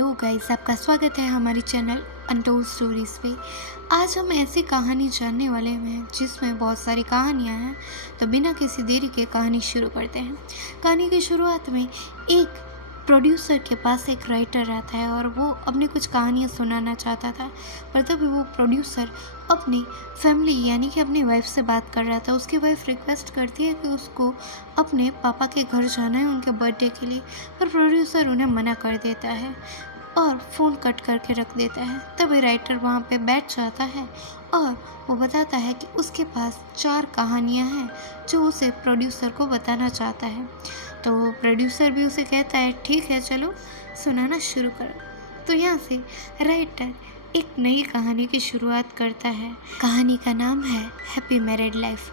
Hello guys, आपका स्वागत है हमारी चैनल अनटोल्ड स्टोरीज़ पे। आज हम ऐसी कहानी जानने वाले हैं जिसमें बहुत सारी कहानियां हैं। तो बिना किसी देरी के कहानी शुरू करते हैं। कहानी की शुरुआत में एक प्रोड्यूसर के पास एक राइटर आता है और वो अपनी कुछ कहानियां सुनाना चाहता था। पर तभी वो प्रोड्यूसर अपनी फैमिली यानी कि अपनी वाइफ से बात कर रहा था। उसकी वाइफ रिक्वेस्ट करती है कि उसको अपने पापा के घर जाना है उनके बर्थडे के लिए, पर प्रोड्यूसर उन्हें मना कर देता है और फ़ोन कट करके रख देता है। तभी राइटर वहाँ पे बैठ जाता है और वो बताता है कि उसके पास 4 कहानियाँ हैं जो उसे प्रोड्यूसर को बताना चाहता है। तो प्रोड्यूसर भी उसे कहता है ठीक है, चलो सुनाना शुरू करो। तो यहाँ से राइटर एक नई कहानी की शुरुआत करता है। कहानी का नाम है हैप्पी मैरिड लाइफ।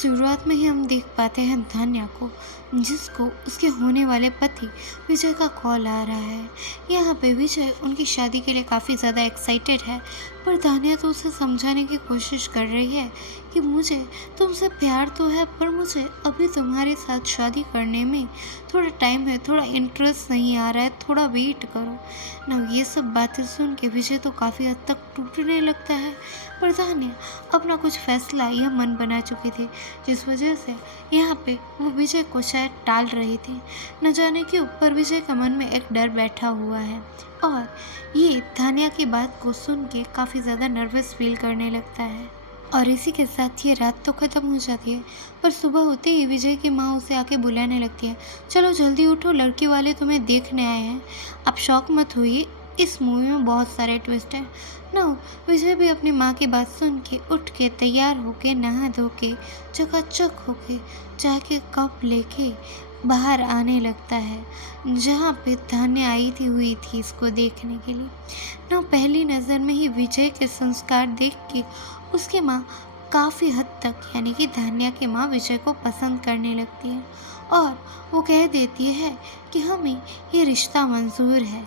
शुरुआत में ही हम देख पाते हैं धान्या को, जिसको उसके होने वाले पति विजय का कॉल आ रहा है। यहाँ पे विजय उनकी शादी के लिए काफ़ी ज़्यादा एक्साइटेड है, पर धान्या तो उसे समझाने की कोशिश कर रही है कि मुझे तुमसे प्यार तो है, पर मुझे अभी तुम्हारे साथ शादी करने में थोड़ा टाइम है, थोड़ा इंटरेस्ट नहीं आ रहा है, थोड़ा वेट करो ना। ये सब बातें सुन के विजय तो काफ़ी हद तक टूटने लगता है, पर धान्या अपना कुछ फैसला या मन बना चुकी थी, जिस वजह से यहाँ पे वो विजय को शायद टाल रही थी। न जाने क्यों, पर विजय के मन में एक डर बैठा हुआ है और ये धान्या की बात को सुन के काफ़ी ज़्यादा नर्वस फील करने लगता है। और इसी के साथ ये रात तो ख़त्म हो जाती है, पर सुबह होते ही विजय की माँ उसे आके बुलाने लगती है। चलो जल्दी उठो, लड़की वाले तुम्हें देखने आए हैं। आप शौक मत होइए, इस मूवी में बहुत सारे ट्विस्ट हैं ना। विजय भी अपनी माँ की बात सुन के उठ के तैयार होके नहा धो के चकाचक होके चाय के कप लेके बाहर आने लगता है, जहाँ पे धान्या हुई थी इसको देखने के लिए ना। पहली नज़र में ही विजय के संस्कार देख के उसकी माँ काफ़ी हद तक यानी कि धान्या की माँ विजय को पसंद करने लगती है और वो कह देती है कि हमें ये रिश्ता मंजूर है।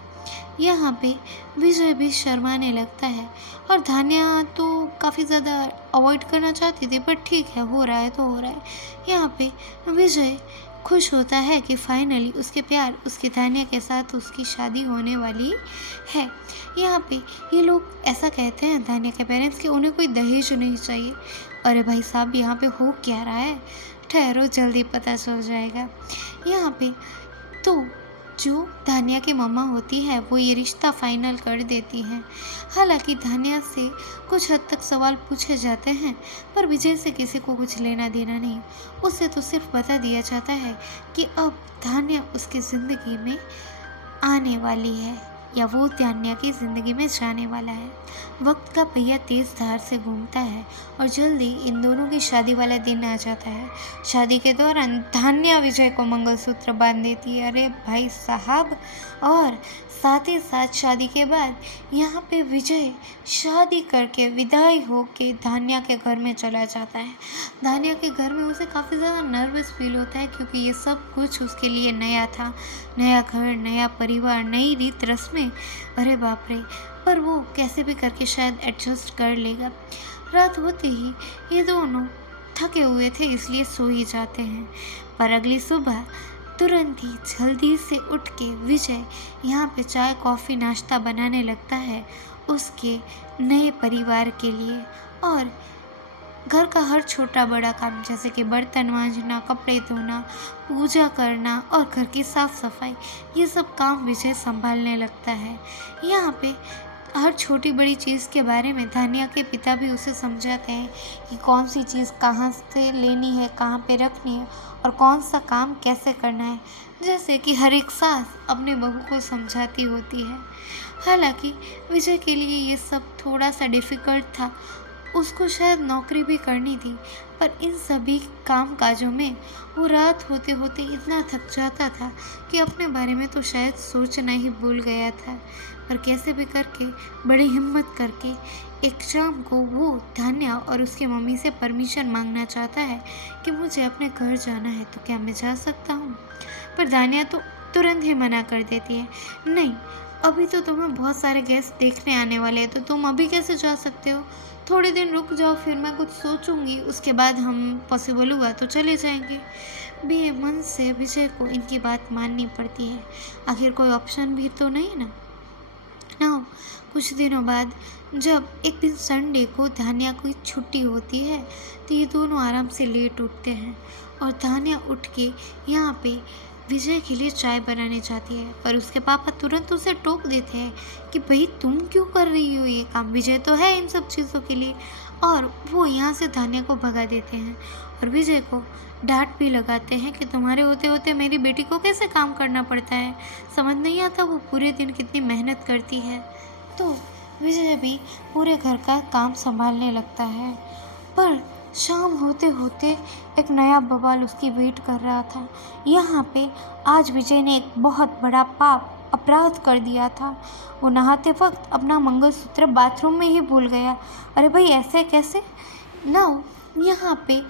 यहाँ पे विजय भी शर्माने लगता है और धान्या तो काफ़ी ज़्यादा अवॉइड करना चाहती थी, पर ठीक है, हो रहा है तो हो रहा है। यहाँ पे विजय खुश होता है कि फाइनली उसके प्यार उसकी धान्या के साथ उसकी शादी होने वाली है। यहाँ पे ये लोग ऐसा कहते हैं धान्या के पेरेंट्स कि उन्हें कोई दहेज नहीं चाहिए। अरे भाई साहब, यहाँ पे हो क्या रहा है? ठहरो, जल्दी पता चल जाएगा। यहाँ पे तो जो धान्या की मम्मा होती है वो ये रिश्ता फाइनल कर देती हैं। हालांकि धान्या से कुछ हद तक सवाल पूछे जाते हैं, पर विजय से किसी को कुछ लेना देना नहीं। उसे तो सिर्फ बता दिया जाता है कि अब धान्या उसकी ज़िंदगी में आने वाली है या वो धान्या की ज़िंदगी में जाने वाला है। वक्त का पहिया तेज़ धार से घूमता है और जल्दी इन दोनों की शादी वाला दिन आ जाता है। शादी के दौरान धान्या विजय को मंगलसूत्र बांध देती है। अरे भाई साहब, और साथ ही साथ शादी के बाद यहाँ पे विजय शादी करके विदाई होके धान्या के घर में चला जाता है। धान्या के घर में उसे काफ़ी ज़्यादा नर्वस फील होता है, क्योंकि ये सब कुछ उसके लिए नया था। नया घर, नया परिवार, नई रीत रस्में, अरे बाप रे। पर वो कैसे भी करके शायद एडजस्ट कर लेगा। रात होते ही ये दोनों थके हुए थे, इसलिए सो ही जाते हैं। पर अगली सुबह तुरंत ही जल्दी से उठ के विजय यहाँ पे चाय कॉफ़ी नाश्ता बनाने लगता है उसके नए परिवार के लिए। और घर का हर छोटा बड़ा काम, जैसे कि बर्तन मांजना, कपड़े धोना, पूजा करना और घर की साफ सफाई, ये सब काम विजय संभालने लगता है। यहाँ पे हर छोटी बड़ी चीज़ के बारे में धान्या के पिता भी उसे समझाते हैं कि कौन सी चीज़ कहाँ से लेनी है, कहाँ पे रखनी है और कौन सा काम कैसे करना है, जैसे कि हर एक सास अपने बहू को समझाती होती है। हालांकि विजय के लिए ये सब थोड़ा सा डिफ़िकल्ट था, उसको शायद नौकरी भी करनी थी, पर इन सभी काम काजों में वो रात होते होते इतना थक जाता था कि अपने बारे में तो शायद सोचना ही भूल गया था। पर कैसे भी करके बड़ी हिम्मत करके एक शाम को वो धान्या और उसकी मम्मी से परमिशन मांगना चाहता है कि मुझे अपने घर जाना है, तो क्या मैं जा सकता हूँ? पर धान्या तो तुरंत ही मना कर देती है, नहीं, अभी तो तुम्हें बहुत सारे गेस्ट देखने आने वाले हैं, तो तुम अभी कैसे जा सकते हो? थोड़े दिन रुक जाओ, फिर मैं कुछ सोचूंगी, उसके बाद हम पॉसिबल हुआ तो चले जाएंगे। बेमन से विजय को इनकी बात माननी पड़ती है, आखिर कोई ऑप्शन भी तो नहीं ना। ना कुछ दिनों बाद जब एक दिन संडे को धान्या की छुट्टी होती है तो ये दोनों आराम से लेट उठते हैं और धान्या उठ के यहाँ पे विजय के लिए चाय बनाने जाती है, पर उसके पापा तुरंत उसे टोक देते हैं कि भाई तुम क्यों कर रही हो ये काम, विजय तो है इन सब चीज़ों के लिए। और वो यहाँ से धान्या को भगा देते हैं और विजय को डांट भी लगाते हैं कि तुम्हारे होते होते मेरी बेटी को कैसे काम करना पड़ता है, समझ नहीं आता वो पूरे दिन कितनी मेहनत करती है। तो विजय भी पूरे घर का काम संभालने लगता है, पर शाम होते होते एक नया बवाल उसकी वेट कर रहा था। यहाँ पे आज विजय ने एक बहुत बड़ा पाप अपराध कर दिया था। वो नहाते वक्त अपना मंगलसूत्र बाथरूम में ही भूल गया। अरे भाई ऐसे कैसे ना। यहाँ पे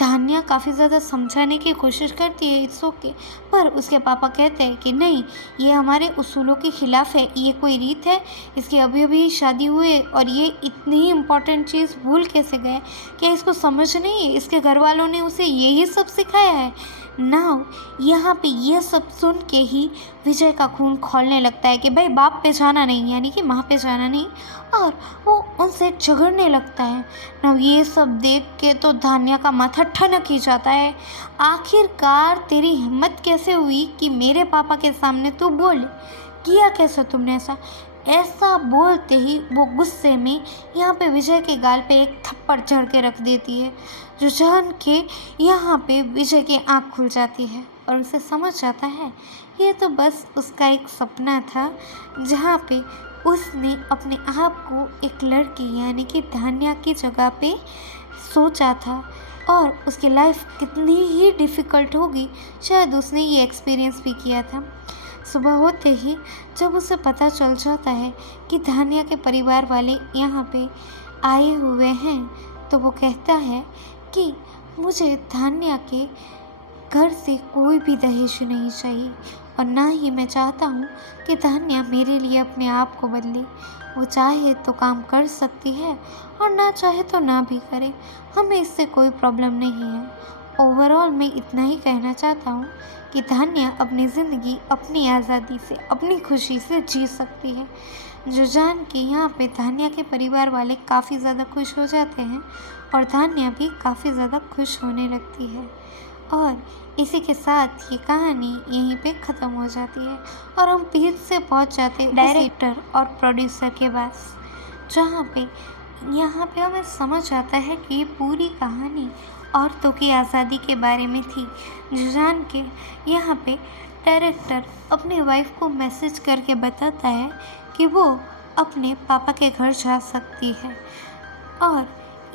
धान्या काफ़ी ज़्यादा समझाने की कोशिश करती है इट्स ओके, पर उसके पापा कहते हैं कि नहीं, ये हमारे उसूलों के ख़िलाफ़ है, ये कोई रीत है, इसकी अभी अभी शादी हुई और ये इतनी ही इम्पोर्टेंट चीज़ भूल कैसे गए, क्या इसको समझ नहीं, इसके घर वालों ने उसे यही सब सिखाया है। नाउ यहाँ पे ये सब सुन के ही विजय का खून खौलने लगता है कि भाई बाप पे जाना नहीं, यानी कि माँ पे जाना नहीं, और वो उनसे झगड़ने लगता है। ना ये सब देख के तो धान्या का माथा ठनक ही जाता है। आखिरकार तेरी हिम्मत कैसे हुई कि मेरे पापा के सामने तू बोले, किया कैसे तुमने ऐसा। ऐसा बोलते ही वो गुस्से में यहाँ पे विजय के गाल पे एक थप्पड़ जड़ के रख देती है, जो जान के यहाँ पे विजय की आँख खुल जाती है और उसे समझ आता है ये तो बस उसका एक सपना था, जहाँ पे उसने अपने आप को एक लड़की यानी कि धान्या की जगह पे सोचा था, और उसकी लाइफ कितनी ही डिफ़िकल्ट होगी शायद उसने ये एक्सपीरियंस भी किया था। सुबह होते ही जब उसे पता चल जाता है कि धान्या के परिवार वाले यहाँ पे आए हुए हैं, तो वो कहता है कि मुझे धान्या के घर से कोई भी दहेज नहीं चाहिए, और ना ही मैं चाहता हूँ कि धान्या मेरे लिए अपने आप को बदले। वो चाहे तो काम कर सकती है और ना चाहे तो ना भी करे, हमें इससे कोई प्रॉब्लम नहीं है। ओवरऑल मैं इतना ही कहना चाहता हूँ कि धान्या अपनी ज़िंदगी अपनी आज़ादी से अपनी खुशी से जी सकती है। जो जान के यहाँ पे धान्या के परिवार वाले काफ़ी ज़्यादा खुश हो जाते हैं और धान्या भी काफ़ी ज़्यादा खुश होने लगती है। और इसी के साथ ये कहानी यहीं पे ख़त्म हो जाती है और हम फिर से पहुंच जाते हैं डायरेक्टर और प्रोड्यूसर के पास, जहाँ पे यहाँ पे हमें समझ आता है कि ये पूरी कहानी औरतों की आज़ादी के बारे में थी। जो जान के यहाँ पे डायरेक्टर अपनी वाइफ को मैसेज करके बताता है कि वो अपने पापा के घर जा सकती है, और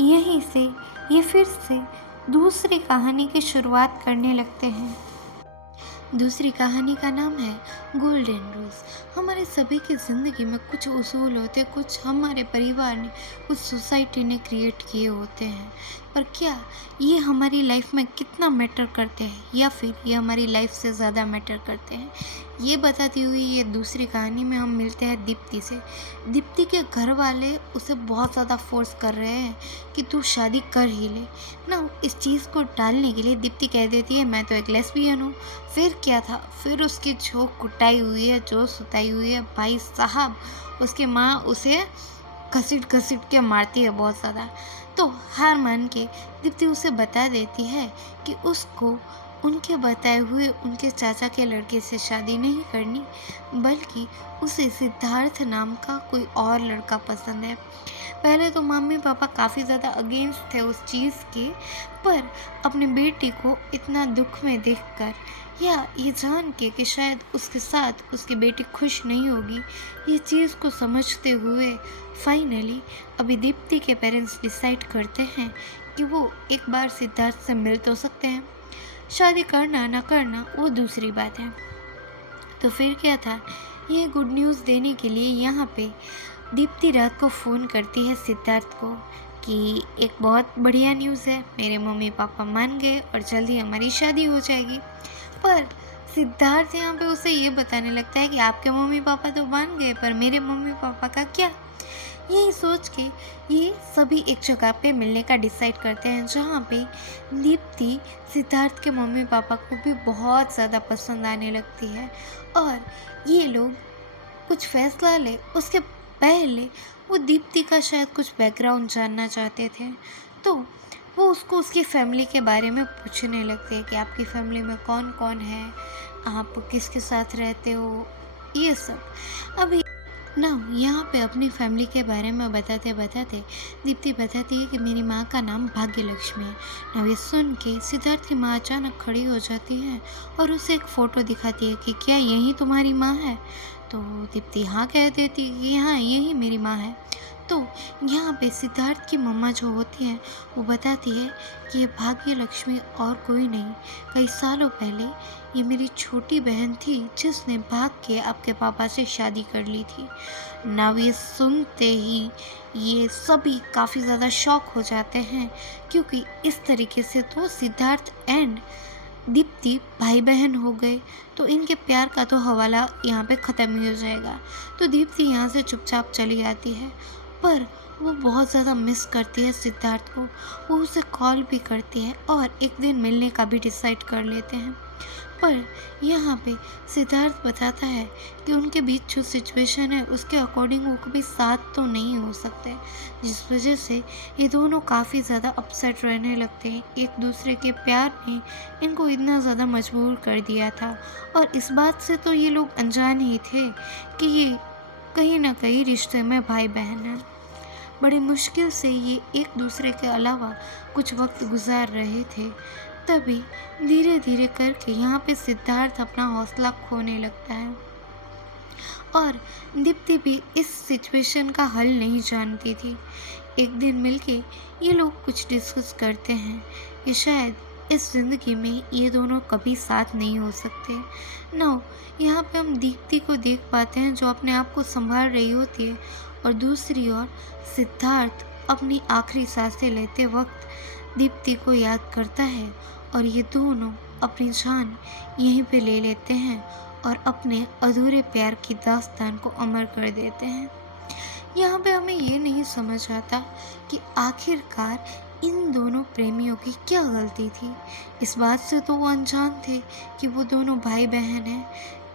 यहीं से ये फिर से दूसरी कहानी की शुरुआत करने लगते हैं। दूसरी कहानी का नाम है गोल्डन रूल्स। हमारे सभी की ज़िंदगी में कुछ उसूल होते, कुछ हमारे परिवार ने, कुछ सोसाइटी ने क्रिएट किए होते हैं, पर क्या ये हमारी लाइफ में कितना मैटर करते हैं या फिर ये हमारी लाइफ से ज़्यादा मैटर करते हैं, ये बताती हुई ये दूसरी कहानी में हम मिलते हैं दीप्ति से। दीप्ति के घर वाले उसे बहुत ज़्यादा फोर्स कर रहे हैं कि तू शादी कर ही ले ना। इस चीज़ को टालने के लिए दीप्ति कह देती है मैं तो एक लेस्बियन हूँ। फिर क्या था, फिर उसकी झोंक कुटाई हुई है, जो सुताई हुई है भाई साहब, उसकी माँ उसे घसीट घसीट के मारती है बहुत ज़्यादा। तो हार मान के दीप्ति उसे बता देती है कि उसको उनके बताए हुए उनके चाचा के लड़के से शादी नहीं करनी, बल्कि उसे सिद्धार्थ नाम का कोई और लड़का पसंद है। पहले तो मम्मी पापा काफ़ी ज़्यादा अगेंस्ट थे उस चीज़ के, पर अपनी बेटी को इतना दुख में देखकर या ये जान के कि शायद उसके साथ उसकी बेटी खुश नहीं होगी, ये चीज़ को समझते हुए फाइनली अभी दीप्ति के पेरेंट्स डिसाइड करते हैं कि वो एक बार सिद्धार्थ से मिल तो सकते हैं। शादी करना ना करना वो दूसरी बात है। तो फिर क्या था, ये गुड न्यूज़ देने के लिए यहाँ पे दीप्ति रात को फ़ोन करती है सिद्धार्थ को कि एक बहुत बढ़िया न्यूज़ है, मेरे मम्मी पापा मान गए और जल्दी हमारी शादी हो जाएगी। पर सिद्धार्थ यहाँ पे उसे ये बताने लगता है कि आपके मम्मी पापा तो मान गए, पर मेरे मम्मी पापा का क्या। यही सोच के ये सभी एक जगह पे मिलने का डिसाइड करते हैं, जहाँ पे दीप्ति सिद्धार्थ के मम्मी पापा को भी बहुत ज़्यादा पसंद आने लगती है और ये लोग कुछ फैसला ले उसके पहले वो दीप्ति का शायद कुछ बैकग्राउंड जानना चाहते थे। तो वो उसको उसकी फैमिली के बारे में पूछने लगते हैं कि आपकी फैमिली में कौन कौन है, आप किसके साथ रहते हो, ये सब। अभी ना यहाँ पे अपनी फैमिली के बारे में बताते बताते दीप्ति बताती है कि मेरी माँ का नाम भाग्यलक्ष्मी है। ना ये सुन के सिद्धार्थ की माँ अचानक खड़ी हो जाती है और उसे एक फ़ोटो दिखाती है कि क्या यही तुम्हारी माँ है। तो दीप्ति हाँ कह देती है कि हाँ यही मेरी माँ है। तो यहाँ पे सिद्धार्थ की मम्मा जो होती हैं वो बताती है कि ये भाग्य लक्ष्मी और कोई नहीं, कई सालों पहले ये मेरी छोटी बहन थी जिसने भाग के आपके पापा से शादी कर ली थी। नाव ये सुनते ही ये सभी काफ़ी ज़्यादा शॉक हो जाते हैं, क्योंकि इस तरीके से तो सिद्धार्थ एंड दीप्ति भाई बहन हो गए, तो इनके प्यार का तो हवाला यहाँ पे ख़त्म ही हो जाएगा। तो दीप्ति यहाँ से चुपचाप चली आती है, पर वो बहुत ज़्यादा मिस करती है सिद्धार्थ को। वो उसे कॉल भी करती है और एक दिन मिलने का भी डिसाइड कर लेते हैं। पर यहाँ पे सिद्धार्थ बताता है कि उनके बीच जो सिचुएशन है उसके अकॉर्डिंग वो कभी साथ तो नहीं हो सकते, जिस वजह से ये दोनों काफ़ी ज़्यादा अपसेट रहने लगते हैं। एक दूसरे के प्यार ने इनको इतना ज़्यादा मजबूर कर दिया था, और इस बात से तो ये लोग अनजान ही थे कि ये कहीं ना कहीं रिश्ते में भाई बहन हैं। बड़ी मुश्किल से ये एक दूसरे के अलावा कुछ वक्त गुजार रहे थे। तभी धीरे धीरे करके यहाँ पे सिद्धार्थ अपना हौसला खोने लगता है, और दीप्ति भी इस सिचुएशन का हल नहीं जानती थी। एक दिन मिलके ये लोग कुछ डिस्कस करते हैं कि शायद इस ज़िंदगी में ये दोनों कभी साथ नहीं हो सकते। ना यहाँ पे हम दीप्ति को देख पाते हैं जो अपने आप को संभाल रही होती है, और दूसरी ओर सिद्धार्थ अपनी आखिरी सांसें लेते वक्त दीप्ति को याद करता है, और ये दोनों अपनी जान यहीं पे ले लेते हैं और अपने अधूरे प्यार की दास्तान को अमर कर देते हैं। यहाँ पे हमें ये नहीं समझ आता कि आखिरकार इन दोनों प्रेमियों की क्या गलती थी। इस बात से तो वो अनजान थे कि वो दोनों भाई बहन हैं।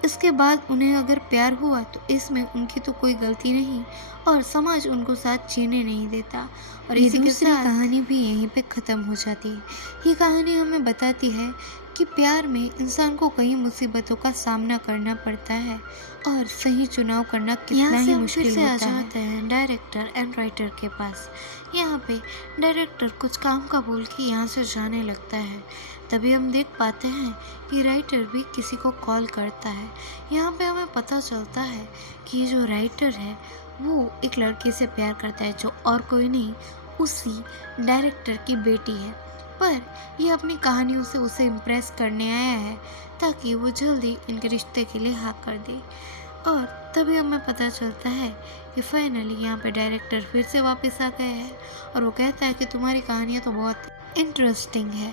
इसके बाद उन्हें अगर प्यार हुआ तो इसमें उनकी तो कोई गलती नहीं, और समाज उनको साथ जीने नहीं देता। और इसी के साथ कहानी भी यहीं पे ख़त्म हो जाती है। ये कहानी हमें बताती है कि प्यार में इंसान को कई मुसीबतों का सामना करना पड़ता है, और सही चुनाव करना कितना ही मुश्किल होता है। आ जाते हैं डायरेक्टर एंड राइटर के पास। यहाँ पे डायरेक्टर कुछ काम का बोल के यहाँ से जाने लगता है। तभी हम देख पाते हैं कि राइटर भी किसी को कॉल करता है। यहाँ पे हमें पता चलता है कि ये जो राइटर है वो एक लड़के से प्यार करता है, जो और कोई नहीं उसी डायरेक्टर की बेटी है। पर ये अपनी कहानियों से उसे इम्प्रेस करने आया है ताकि वो जल्दी इनके रिश्ते के लिए हाँ कर दे। और तभी हमें पता चलता है कि फाइनली यहाँ पे डायरेक्टर फिर से वापस आ गए हैं, और वो कहता है कि तुम्हारी कहानियाँ तो बहुत इंटरेस्टिंग है,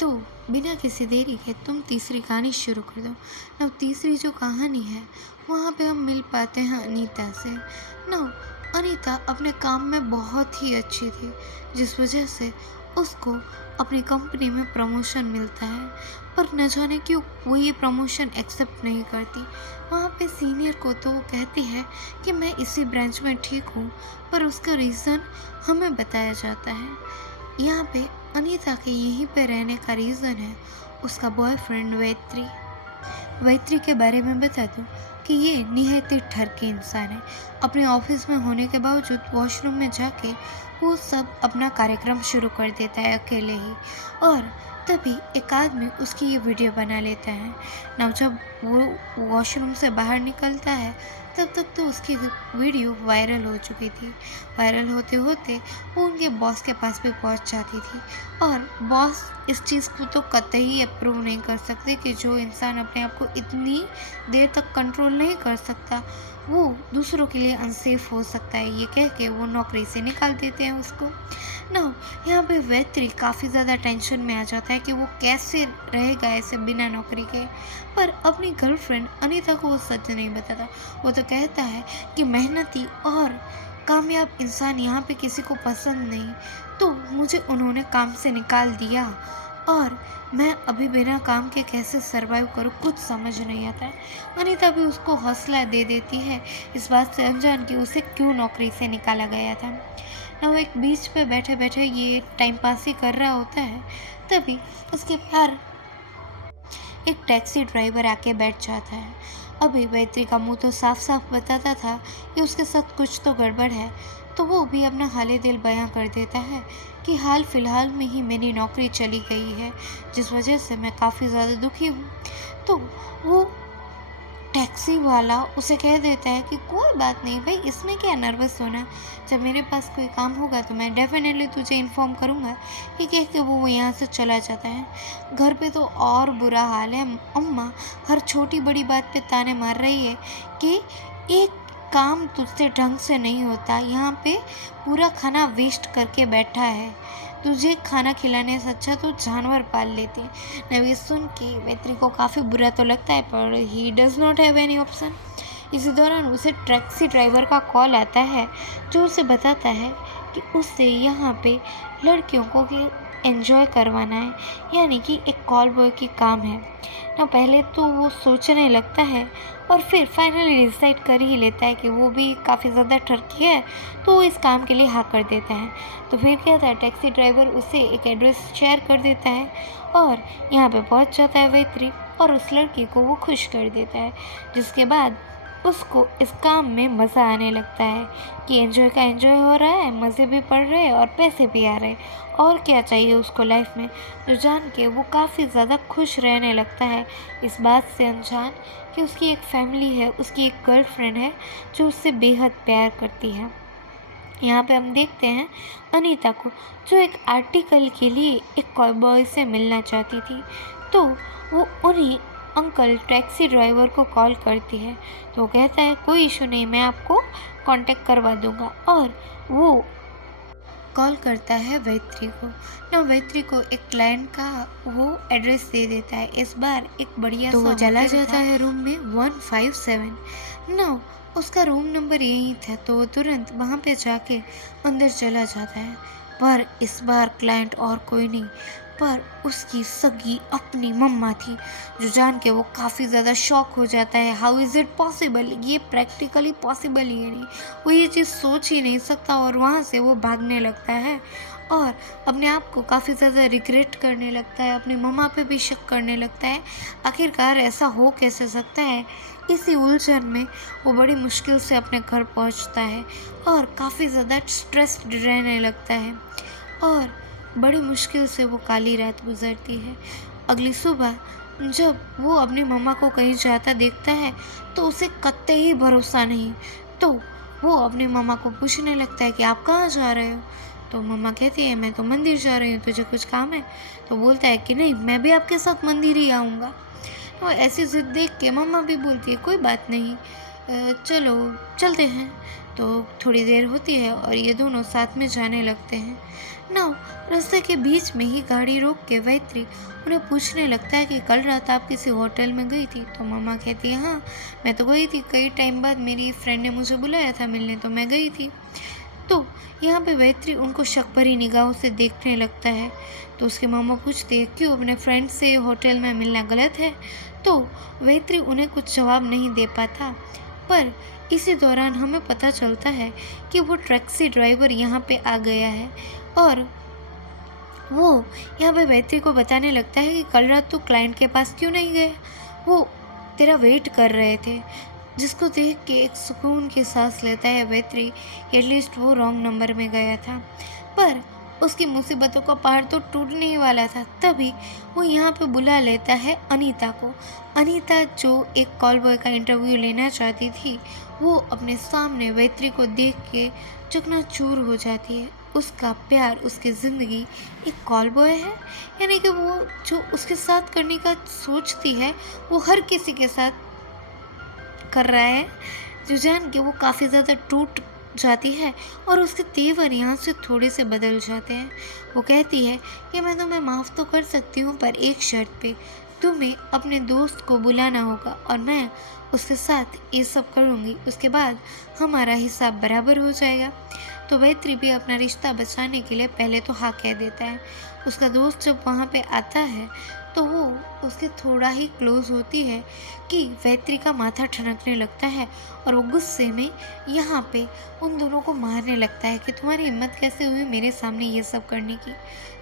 तो बिना किसी देरी के तुम तीसरी कहानी शुरू कर दो। ना तीसरी जो कहानी है वहाँ पे हम मिल पाते हैं अनीता से। ना अनीता अपने काम में बहुत ही अच्छी थी, जिस वजह से उसको अपनी कंपनी में प्रमोशन मिलता है, पर न जाने क्यों वो ये प्रमोशन एक्सेप्ट नहीं करती। वहाँ पे सीनियर को तो वो कहती है कि मैं इसी ब्रांच में ठीक हूँ, पर उसका रीज़न हमें बताया जाता है। यहाँ पे अनीता के यहीं पे रहने का रीज़न है उसका बॉयफ्रेंड वैत्री के बारे में बता दूँ कि ये निहायत ही ठरकी इंसान है। अपने ऑफिस में होने के बावजूद वॉशरूम में जाके वो सब अपना कार्यक्रम शुरू कर देता है अकेले ही, और तभी एक आदमी उसकी ये वीडियो बना लेता है। ना जब वो वॉशरूम से बाहर निकलता है तब तक तो उसकी वीडियो वायरल हो चुकी थी। वायरल होते होते वो उनके बॉस के पास भी पहुंच जाती थी, और बॉस इस चीज़ को तो कतई अप्रूव नहीं कर सकते कि जो इंसान अपने आप को इतनी देर तक कंट्रोल नहीं कर सकता वो दूसरों के लिए अनसेफ हो सकता है। ये कह के वो नौकरी से निकाल देते हैं उसको। ना यहाँ पे वैत्री काफ़ी ज़्यादा टेंशन में आ जाता है कि वो कैसे रहेगा ऐसे बिना नौकरी के, पर अपनी गर्लफ्रेंड अनीता को वो सच नहीं बताता। वो तो कहता है कि मेहनती और कामयाब इंसान यहाँ पे किसी को पसंद नहीं, तो मुझे उन्होंने काम से निकाल दिया, और मैं अभी बिना काम के कैसे सरवाइव करूँ कुछ समझ नहीं आता है। अनीता भी उसको हौसला दे देती है, इस बात से अनजान कि उसे क्यों नौकरी से निकाला गया था। ना वो एक बीच पे बैठे बैठे ये टाइम पास ही कर रहा होता है, तभी उसके पार एक टैक्सी ड्राइवर आके बैठ जाता है। अभी गायत्री का मुंह तो साफ साफ बताता था कि उसके साथ कुछ तो गड़बड़ है, तो वो भी अपना हाले दिल बयां कर देता है कि हाल फिलहाल में ही मेरी नौकरी चली गई है, जिस वजह से मैं काफ़ी ज़्यादा दुखी हूँ। तो वो टैक्सी वाला उसे कह देता है कि कोई बात नहीं भाई, इसमें क्या नर्वस होना, जब मेरे पास कोई काम होगा तो मैं डेफिनेटली तुझे इन्फॉर्म करूँगा। ये कह के वो यहाँ से चला जाता है। घर पे तो और बुरा हाल है, अम्मा हर छोटी बड़ी बात पे ताने मार रही है कि एक काम तुझसे ढंग से नहीं होता, यहाँ पे पूरा खाना वेस्ट करके बैठा है, तुझे खाना खिलाने से अच्छा तो जानवर पाल लेते। नवीन सुन के मैत्री को काफ़ी बुरा तो लगता है, पर he does not have any option. इसी दौरान उसे टैक्सी ड्राइवर का कॉल आता है, जो उसे बताता है कि उसे यहाँ पे लड़कियों को एंजॉय करवाना है, यानी कि एक कॉल बॉय की काम है ना। पहले तो वो सोचने लगता है और फिर फाइनली डिसाइड कर ही लेता है कि वो भी काफ़ी ज़्यादा ठरकी है, तो वो इस काम के लिए हाँ कर देता है। तो फिर क्या था, टैक्सी ड्राइवर उसे एक एड्रेस शेयर कर देता है और यहाँ पे पहुँच जाता है गायत्री, और उस लड़की को वो खुश कर देता है, जिसके बाद उसको इस काम में मज़ा आने लगता है कि एंजॉय का एंजॉय हो रहा है, मज़े भी पड़ रहे हैं और पैसे भी आ रहे हैं, और क्या चाहिए उसको लाइफ में। जो जान के वो काफ़ी ज़्यादा खुश रहने लगता है, इस बात से अनजान कि उसकी एक फैमिली है, उसकी एक गर्लफ्रेंड है जो उससे बेहद प्यार करती है। यहाँ पे हम देखते हैं अनीता को, जो एक आर्टिकल के लिए एक कॉयबॉय से मिलना चाहती थी, तो वो उन्हीं अंकल टैक्सी ड्राइवर को कॉल करती है। तो वो कहता है कोई इशू नहीं, मैं आपको कांटेक्ट करवा दूंगा, और वो कॉल करता है गायत्री को ना। गायत्री को एक क्लाइंट का वो एड्रेस दे देता है, इस बार एक बढ़िया तो वो चला जाता है रूम में 157 ना। उसका रूम नंबर यही था, तो वो तुरंत वहाँ पे जाके अंदर चला जाता है, पर इस बार क्लाइंट और कोई नहीं, पर उसकी सगी अपनी मम्मा थी, जो जान के वो काफ़ी ज़्यादा शॉक हो जाता है। हाउ इज़ इट पॉसिबल, ये प्रैक्टिकली पॉसिबल ही नहीं, वो ये चीज़ सोच ही नहीं सकता, और वहाँ से वो भागने लगता है और अपने आप को काफ़ी ज़्यादा रिग्रेट करने लगता है, अपनी मम्मा पे भी शक करने लगता है। आखिरकार ऐसा हो कैसे सकता है। इसी उलझन में वो बड़ी मुश्किल से अपने घर पहुंचता है और काफ़ी ज़्यादा स्ट्रेस्ड रहने लगता है, और बड़ी मुश्किल से वो काली रात गुजरती है। अगली सुबह जब वो अपनी मम्मा को कहीं जाता देखता है, तो उसे कतई ही भरोसा नहीं, तो वो अपनी मम्मा को पूछने लगता है कि आप कहाँ जा रहे हो। तो मम्मा कहती है मैं तो मंदिर जा रही हूँ, तुझे कुछ काम है। तो बोलता है कि नहीं, मैं भी आपके साथ मंदिर ही आऊँगा। तो ऐसी जिद देख के मम्मा भी बोलती है कोई बात नहीं, चलो चलते हैं। तो थोड़ी देर होती है और ये दोनों साथ में जाने लगते हैं ना। रास्ते के बीच में ही गाड़ी रोक के गायत्री उन्हें पूछने लगता है कि कल रात आप किसी होटल में गई थी। तो मम्मा कहती है हाँ, मैं तो गई थी, कई टाइम बाद मेरी फ्रेंड ने मुझे बुलाया था मिलने, तो मैं गई थी। तो यहाँ पे गायत्री उनको शक भरी निगाहों से देखने लगता है। तो उसके मामा पूछते हैं क्यों, अपने फ्रेंड से होटल में मिलना गलत है। तो गायत्री उन्हें कुछ जवाब नहीं दे पाता, पर इसी दौरान हमें पता चलता है कि वो टैक्सी ड्राइवर यहाँ पे आ गया है, और वो यहाँ पे गायत्री को बताने लगता है कि कल रात तू क्लाइंट के पास क्यों नहीं गया, वो तेरा वेट कर रहे थे। जिसको देख के एक सुकून की सांस लेता है गायत्री, एटलीस्ट वो रॉन्ग नंबर में गया था, पर उसकी मुसीबतों का पहाड़ तो टूटने ही वाला था। तभी वो यहाँ पे बुला लेता है अनीता को। अनीता जो एक कॉल बॉय का इंटरव्यू लेना चाहती थी, वो अपने सामने गायत्री को देख के चकनाचूर हो जाती है। उसका प्यार, उसकी ज़िंदगी एक कॉल बॉय है, यानी कि वो जो उसके साथ करने का सोचती है वो हर किसी के साथ कर रहा है। जो जान के वो काफ़ी ज़्यादा टूट जाती है और उसके तेवर यहाँ से थोड़े से बदल जाते हैं। वो कहती है कि मैं तुम्हें माफ़ तो कर सकती हूँ, पर एक शर्त पे, तुम्हें अपने दोस्त को बुलाना होगा और मैं उसके साथ ये सब करूँगी, उसके बाद हमारा हिसाब बराबर हो जाएगा। तो वेत्री भी अपना रिश्ता बचाने के लिए पहले तो हाँ कह देता है। उसका दोस्त जब वहाँ पे आता है तो वो उसके थोड़ा ही क्लोज होती है कि वेत्री का माथा ठनकने लगता है और वो गुस्से में यहाँ पे उन दोनों को मारने लगता है कि तुम्हारी हिम्मत कैसे हुई मेरे सामने ये सब करने की।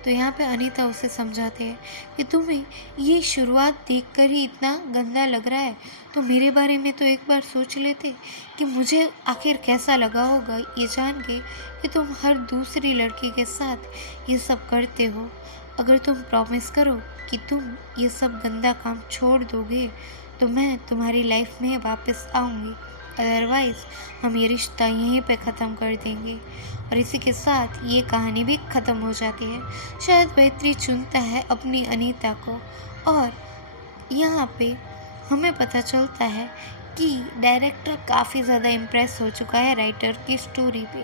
तो यहाँ पे अनीता उसे समझाते हैं कि तुम्हें ये शुरुआत देखकर ही इतना गंदा लग रहा है तो मेरे बारे में तो एक बार सोच लेते कि मुझे आखिर कैसा लगा होगा ये जान के कि तुम हर दूसरी लड़की के साथ ये सब करते हो। अगर तुम प्रॉमिस करो कि तुम ये सब गंदा काम छोड़ दोगे तो मैं तुम्हारी लाइफ में वापस आऊँगी, अदरवाइज़ हम ये रिश्ता यहीं पे ख़त्म कर देंगे। और इसी के साथ ये कहानी भी ख़त्म हो जाती है। शायद वेत्री चुनता है अपनी अनीता को और यहाँ पे हमें पता चलता है कि डायरेक्टर काफ़ी ज़्यादा इम्प्रेस हो चुका है राइटर की स्टोरी पे।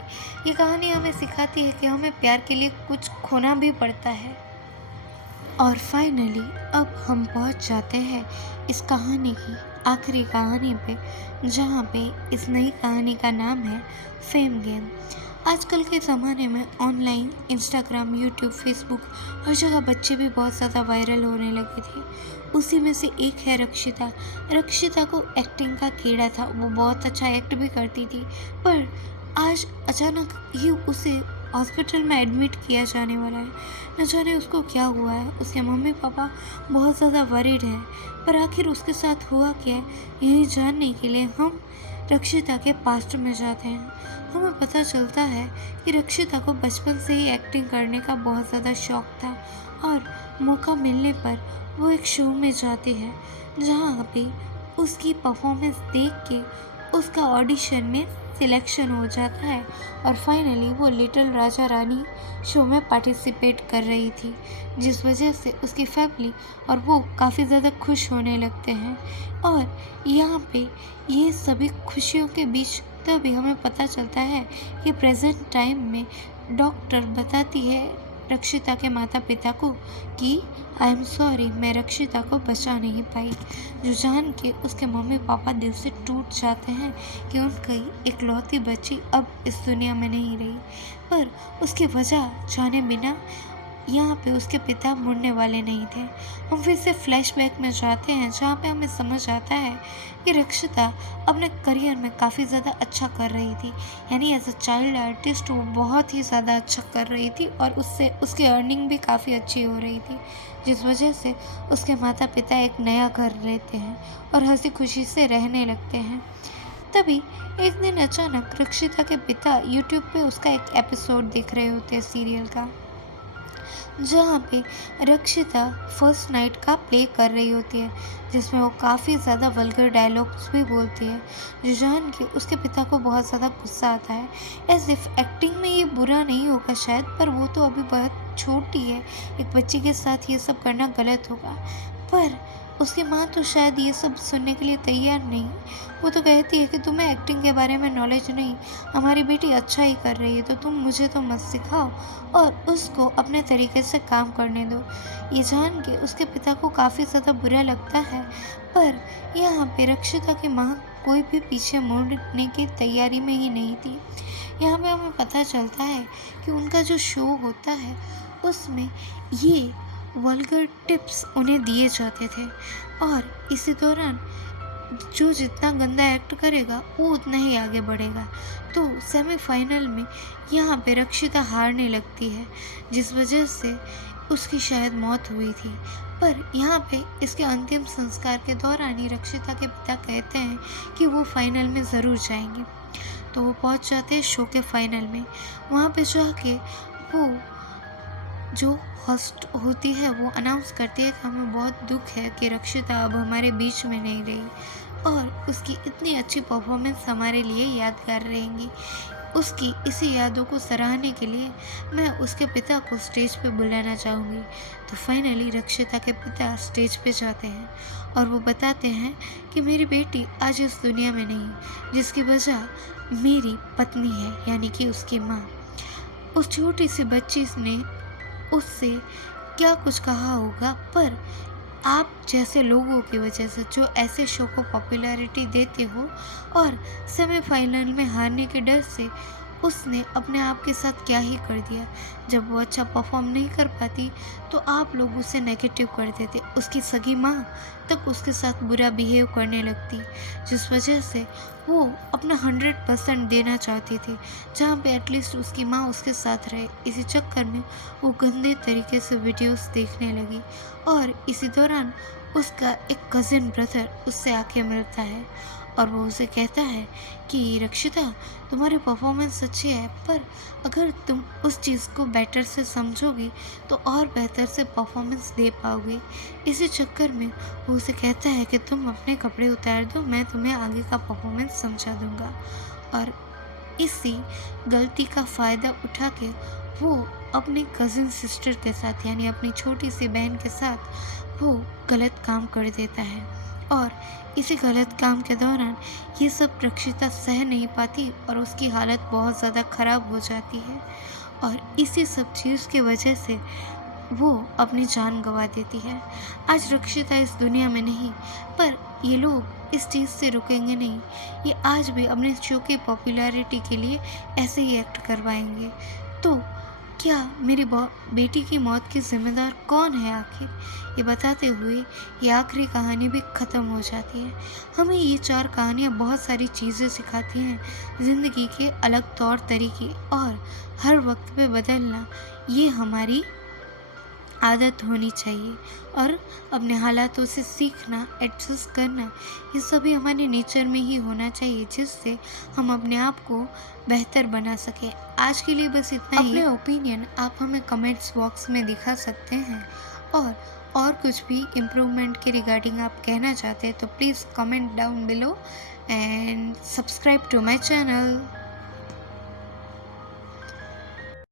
ये कहानी हमें सिखाती है कि हमें प्यार के लिए कुछ खोना भी पड़ता है। और फाइनली अब हम पहुंच जाते हैं इस कहानी की आखिरी कहानी पे, जहाँ पे इस नई कहानी का नाम है फेम गेम। आजकल के ज़माने में ऑनलाइन इंस्टाग्राम, यूट्यूब, फेसबुक हर जगह बच्चे भी बहुत ज़्यादा वायरल होने लगे थे। उसी में से एक है रक्षिता। रक्षिता को एक्टिंग का कीड़ा था, वो बहुत अच्छा एक्ट भी करती थी, पर आज अचानक ही उसे हॉस्पिटल में एडमिट किया जाने वाला है। न जाने उसको क्या हुआ है। उसके मम्मी पापा बहुत ज़्यादा वरीड है, पर आखिर उसके साथ हुआ क्या है यही जानने के लिए हम रक्षिता के पास्ट में जाते हैं। हमें पता चलता है कि रक्षिता को बचपन से ही एक्टिंग करने का बहुत ज़्यादा शौक था और मौका मिलने पर वो एक शो में जाती है जहाँ पे उसकी परफॉर्मेंस देख के उसका ऑडिशन में सिलेक्शन हो जाता है और फाइनली वो लिटिल राजा रानी शो में पार्टिसिपेट कर रही थी, जिस वजह से उसकी फैमिली और वो काफ़ी ज़्यादा खुश होने लगते हैं। और यहाँ पे ये सभी खुशियों के बीच तभी हमें पता चलता है कि प्रेजेंट टाइम में डॉक्टर बताती है रक्षिता के माता पिता को कि आई एम सॉरी, मैं रक्षिता को बचा नहीं पाई, जो जान के उसके मम्मी पापा दिल से टूट जाते हैं कि उनकी इकलौती बच्ची अब इस दुनिया में नहीं रही। पर उसकी वजह जाने बिना यहाँ पे उसके पिता मुड़ने वाले नहीं थे। हम फिर से फ्लैशबैक में जाते हैं जहाँ पे हमें समझ आता है कि रक्षिता अपने करियर में काफ़ी ज़्यादा अच्छा कर रही थी, यानी एज अ चाइल्ड आर्टिस्ट वो बहुत ही ज़्यादा अच्छा कर रही थी और उससे उसकी अर्निंग भी काफ़ी अच्छी हो रही थी, जिस वजह से उसके माता पिता एक नया घर लेते हैं और हंसी खुशी से रहने लगते हैं। तभी एक दिन अचानक रक्षिता के पिता यूट्यूब पे उसका एक एपिसोड देख रहे होते हैं सीरियल का, जहाँ पे रक्षिता फर्स्ट नाइट का प्ले कर रही होती है, जिसमें वो काफ़ी ज़्यादा वल्गर डायलॉग्स भी बोलती है, जो जान के उसके पिता को बहुत ज़्यादा गुस्सा आता है। एज इफ़ एक्टिंग में ये बुरा नहीं होगा शायद, पर वो तो अभी बहुत छोटी है, एक बच्ची के साथ ये सब करना गलत होगा। पर उसकी माँ तो शायद ये सब सुनने के लिए तैयार नहीं। वो तो कहती है कि तुम्हें एक्टिंग के बारे में नॉलेज नहीं, हमारी बेटी अच्छा ही कर रही है तो तुम मुझे तो मत सिखाओ और उसको अपने तरीके से काम करने दो। ये जान के उसके पिता को काफ़ी ज़्यादा बुरा लगता है, पर यहाँ पे रक्षिता की माँ कोई भी पीछे मुड़ने की तैयारी में ही नहीं थी। यहाँ पे हमें पता चलता है कि उनका जो शो होता है उसमें ये वल्गर टिप्स उन्हें दिए जाते थे और इसी दौरान जो जितना गंदा एक्ट करेगा वो उतना ही आगे बढ़ेगा। तो सेमीफाइनल में यहाँ पे रक्षिता हारने लगती है, जिस वजह से उसकी शायद मौत हुई थी। पर यहाँ पे इसके अंतिम संस्कार के दौरान ही रक्षिता के पिता कहते हैं कि वो फाइनल में ज़रूर जाएंगे। तो वो पहुँच जाते हैं शो के फाइनल में। वहाँ पे जाके वो जो होस्ट होती है वो अनाउंस करती है कि हमें बहुत दुख है कि रक्षिता अब हमारे बीच में नहीं रही और उसकी इतनी अच्छी परफॉर्मेंस हमारे लिए यादगार रहेंगी। उसकी इसी यादों को सराहने के लिए मैं उसके पिता को स्टेज पे बुलाना चाहूँगी। तो फाइनली रक्षिता के पिता स्टेज पे जाते हैं और वो बताते हैं कि मेरी बेटी आज इस दुनिया में नहीं, जिसकी वजह मेरी पत्नी है, यानी कि उसकी माँ। उस छोटी सी बच्ची ने उससे क्या कुछ कहा होगा, पर आप जैसे लोगों की वजह से जो ऐसे शो को पॉपुलैरिटी देते हो और सेमीफाइनल में हारने के डर से उसने अपने आप के साथ क्या ही कर दिया। जब वो अच्छा परफॉर्म नहीं कर पाती तो आप लोग उसे नेगेटिव कर देते। उसकी सगी माँ तक उसके साथ बुरा बिहेव करने लगती, जिस वजह से वो अपना 100% देना चाहती थी, जहाँ पे एटलीस्ट उसकी माँ उसके साथ रहे। इसी चक्कर में वो गंदे तरीके से वीडियोस देखने लगी और इसी दौरान उसका एक कज़न ब्रदर उससे आके मिलता है और वो उसे कहता है कि रक्षिता, तुम्हारी परफॉर्मेंस अच्छी है, पर अगर तुम उस चीज़ को बेटर से समझोगी तो और बेहतर से परफॉर्मेंस दे पाओगी। इसी चक्कर में वो उसे कहता है कि तुम अपने कपड़े उतार दो, मैं तुम्हें आगे का परफॉर्मेंस समझा दूंगा। और इसी गलती का फ़ायदा उठा के वो अपनी कज़न सिस्टर के साथ यानी अपनी छोटी सी बहन के साथ वो गलत काम कर देता है। और इसी गलत काम के दौरान ये सब रक्षिता सह नहीं पाती और उसकी हालत बहुत ज़्यादा ख़राब हो जाती है और इसी सब चीज़ की वजह से वो अपनी जान गंवा देती है। आज रक्षिता इस दुनिया में नहीं, पर ये लोग इस चीज़ से रुकेंगे नहीं। ये आज भी अपने शो की पॉपुलैरिटी के लिए ऐसे ही एक्ट करवाएंगे। तो क्या मेरी बेटी की मौत की ज़िम्मेदार कौन है आखिर, ये बताते हुए ये आखिरी कहानी भी ख़त्म हो जाती है। हमें ये 4 कहानियाँ बहुत सारी चीज़ें सिखाती हैं, ज़िंदगी के अलग तौर तरीके और हर वक्त पे बदलना ये हमारी आदत होनी चाहिए और अपने हालातों से सीखना, एडजस्ट करना, ये सभी हमारे नेचर में ही होना चाहिए, जिससे हम अपने आप को बेहतर बना सकें। आज के लिए बस इतना ही। अपने ओपिनियन आप हमें कमेंट्स बॉक्स में दिखा सकते हैं और कुछ भी इम्प्रूवमेंट के रिगार्डिंग आप कहना चाहते हैं तो please comment down below and subscribe to my channel.